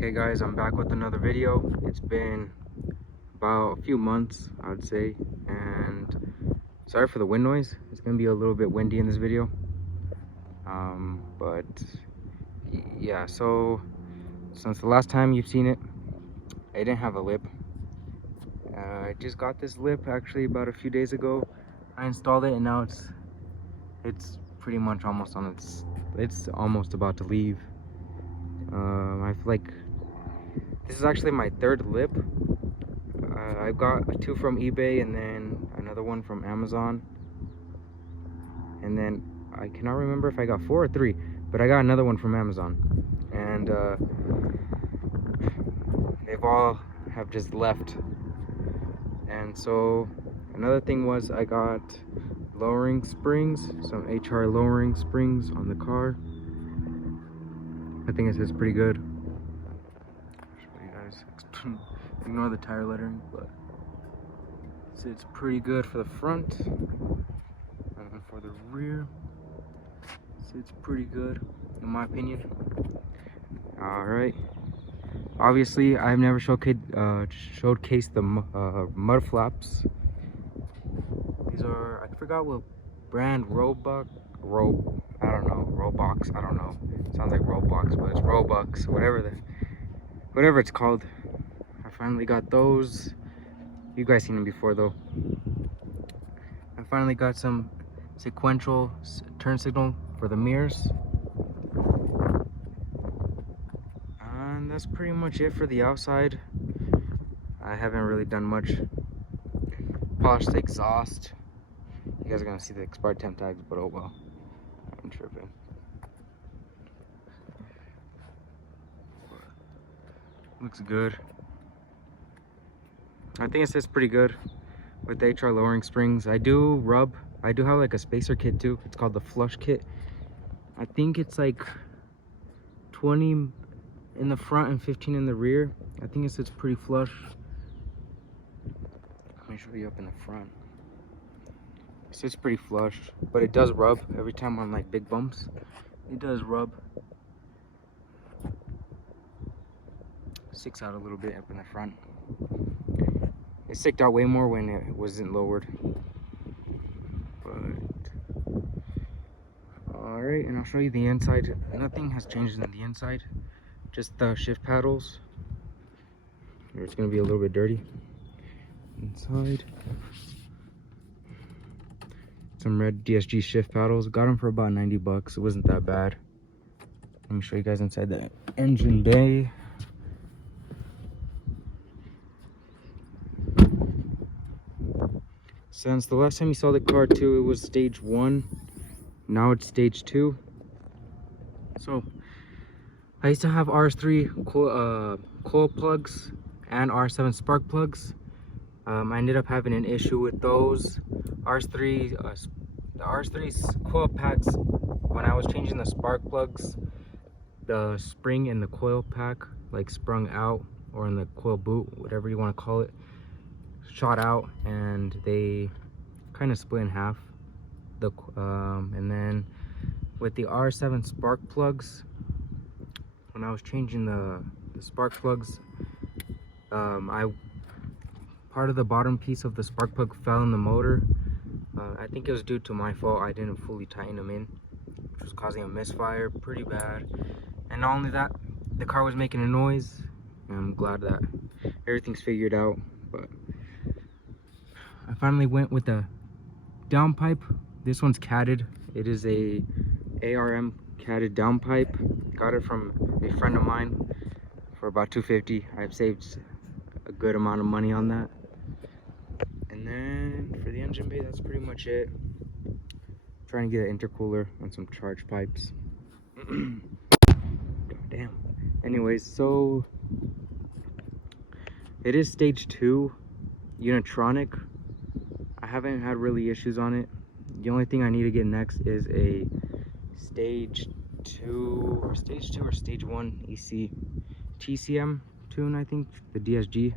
Hey guys, I'm back with another video. It's been about a few months, I would say, and sorry for the wind noise. It's gonna be a little bit windy in this video. But yeah, so since the last time you've seen it, I didn't have a lip. I just got this lip actually about a few days ago. I installed it and now it's pretty much almost on it's almost about to leave. I feel like this is actually my third lip. I got two from eBay and then another one from Amazon. And then I cannot remember if I got 4 or 3, but I got another one from Amazon. And they've all have just left. And so another thing was I got lowering springs, some HR lowering springs on the car. I think it says pretty good. I'll show you guys. Ignore the tire lettering, but it's pretty good for the front and for the rear. So it's pretty good in my opinion. All right. Obviously, I've never showcased the mud flaps. These are, I forgot what brand, I don't know, Robux, I don't know. It sounds like Roblox, but it's Robux, whatever it's called. I finally got those. You guys seen them before though. I finally got some sequential turn signal for the mirrors. And that's pretty much it for the outside. I haven't really done much. Polished the exhaust. You guys are gonna see the expired temp tags, but oh well. I'm tripping. Looks good. I think it says pretty good with the HR lowering springs. I do have like a spacer kit too. It's called the flush kit. I think it's like 20 in the front and 15 in the rear. I think it says pretty flush. Let me show you up in the front. It says pretty flush, but it does rub every time on like big bumps. It does rub. Sticks out a little bit up in the front. It sticked out way more when it wasn't lowered. But all right, and I'll show you the inside. Nothing has changed in the inside, just the shift paddles. It's gonna be a little bit dirty inside. Some red DSG shift paddles. Got them for about 90 bucks. It wasn't that bad. Let me show you guys inside the engine bay. Since the last time you saw the car too, it was stage 1. Now it's stage 2. So I used to have RS3 coil plugs and R7 spark plugs. I ended up having an issue with those the RS3's coil packs. When I was changing the spark plugs, the spring in the coil pack like sprung out, or in the coil boot, whatever you want to call it, shot out, and they kind of split in half. And then with the R7 spark plugs, when I was changing the spark plugs, part of the bottom piece of the spark plug fell in the motor. I think it was due to my fault. I didn't fully tighten them in, which was causing a misfire pretty bad. And not only that, the car was making a noise. And I'm glad that everything's figured out. But I finally went with the downpipe. This one's catted. It is a ARM catted downpipe. Got it from a friend of mine for about $250. I've saved a good amount of money on that. And then for the engine bay, that's pretty much it. Trying to get an intercooler and some charge pipes. God damn. Anyways, so it is stage 2 Unitronic. I haven't had really issues on it. The only thing I need to get next is a stage 2 or stage 1 EC TCM tune, I think, the DSG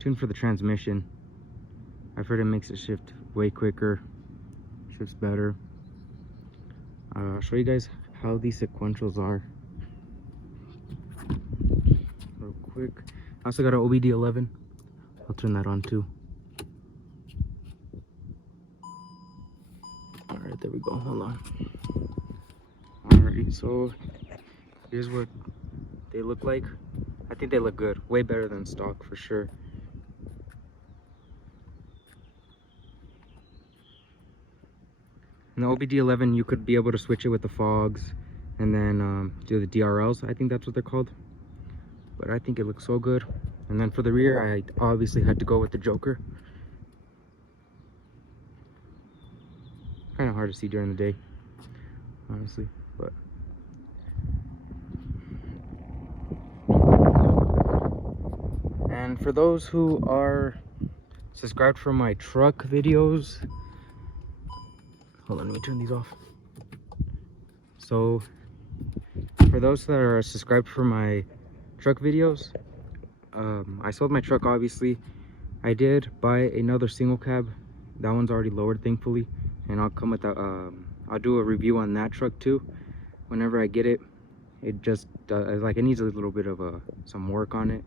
tune for the transmission. I've heard it makes it shift way quicker, shifts better. I'll show you guys how these sequentials are. quick. I also got an OBD11. I'll turn that on too. All right, there we go. Hold on. All right, so here's what they look like. I think they look good. Way better than stock for sure. In the OBD11, you could be able to switch it with the fogs and then do the DRLs. I think that's what they're called. But I think it looks so good. And then for the rear, I obviously had to go with the Joker. Kind of hard to see during the day, honestly, but and for those who are subscribed for my truck videos, hold on, let me turn these off. So for those that are subscribed for my truck videos, I sold my truck. Obviously I did buy another single cab. That one's already lowered, thankfully, and I'll come with that. I'll do a review on that truck too whenever I get it. It just like it needs a little bit of some work on it,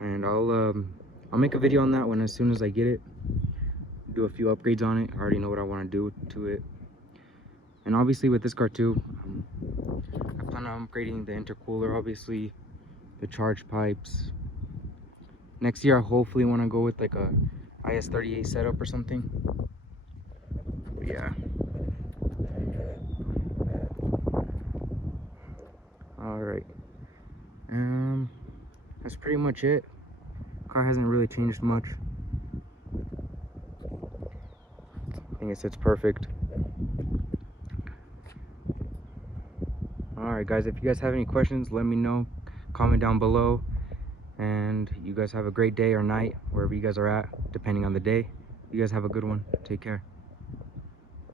and I'll make a video on that one as soon as I get it. Do a few upgrades on it. I already know what I want to do to it. And obviously with this car too, I plan on upgrading the intercooler, obviously the charge pipes. Next year I hopefully want to go with like a IS38 setup or something. But yeah. All right. That's pretty much it. Car hasn't really changed much. I think it sits perfect. All right, guys. If you guys have any questions, let me know. Comment down below. And you guys have a great day or night, wherever you guys are at, depending on the day. You guys have a good one. Take care.